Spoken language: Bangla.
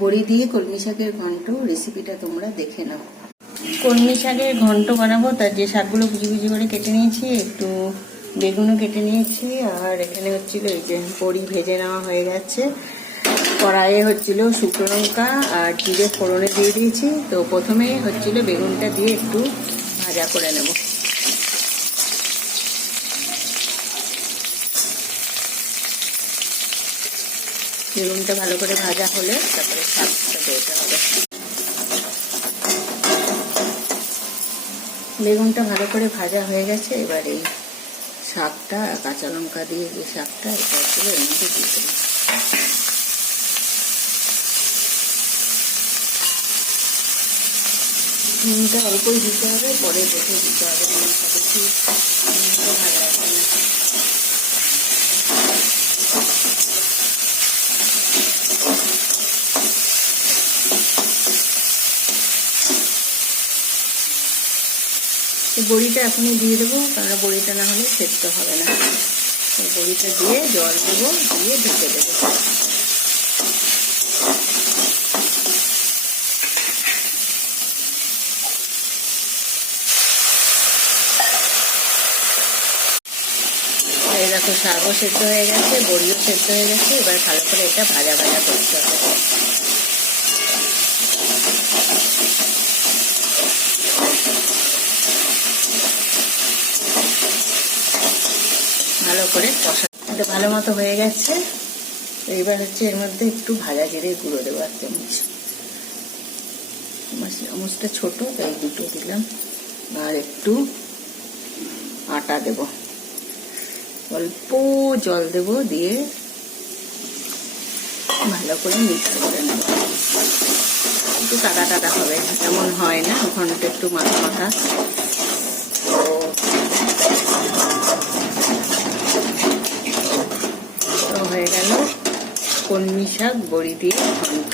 বড়ি দিয়ে কলমি শাকের ঘন্ট রেসিপিটা তোমরা দেখে নাও। কলমি শাকের ঘন্ট বানাবো, তার যে শাকগুলো কুচি কুচি করে কেটে নিয়েছি, একটু বেগুনও কেটে নিয়েছি, আর এখানে হচ্ছিল এই যে বড়ি ভেজে নেওয়া হয়ে গেছে। কড়াইয়ে হচ্ছিল শুকনো লঙ্কা আর জিরে ফোড়নে দিয়ে দিয়েছি। তো প্রথমে হচ্ছিল বেগুনটা দিয়ে একটু ভাজা করে নেব। বেগুনটা ভালো করে ভাজা হলে তারপরে শাকটা দিতে হবে। বেগুনটা ভালো করে ভাজা হয়ে গেছে, এবার এই শাকটা কাঁচা লঙ্কা দিয়ে যে শাকটা এটা হচ্ছিল এর মধ্যে দিয়ে দেবো। নুনটা অল্পই দিতে হবে, পরে দেখে দিতে হবে, নুনটা বেশি ভালো লাগবে না। বড়িটা এখনই দিয়ে দেবো, কারণ বড়িটা না হলে সেদ্ধ হবে না। বড়িটা দিয়ে জল দেবো, দিয়ে ঢেকে দেবো। এই দেখো শাকও সেদ্ধ হয়ে গেছে, বড়িও সেদ্ধ হয়ে গেছে। এবার ভালো করে এটা ভাজা ভাজা করতে হবে। ভালো করে কষা, এটা ভালো মতো হয়ে গেছে। এইবার হচ্ছে এর মধ্যে একটু ভাজা জিরে গুঁড়ো দেবো, 1 চামচ। চামচটা ছোট তাই 2টো দিলাম। আর একটু আটা দেব, অল্প জল দেব, দিয়ে ভালো করে মিক্স করে নেব। একটু টাটা টাটা হবে, এমন হয় না, ঘন্টা একটু মাথা মাথা। তো হয়ে গেল কলমি শাক বড়ি দিয়ে ঘন্ট।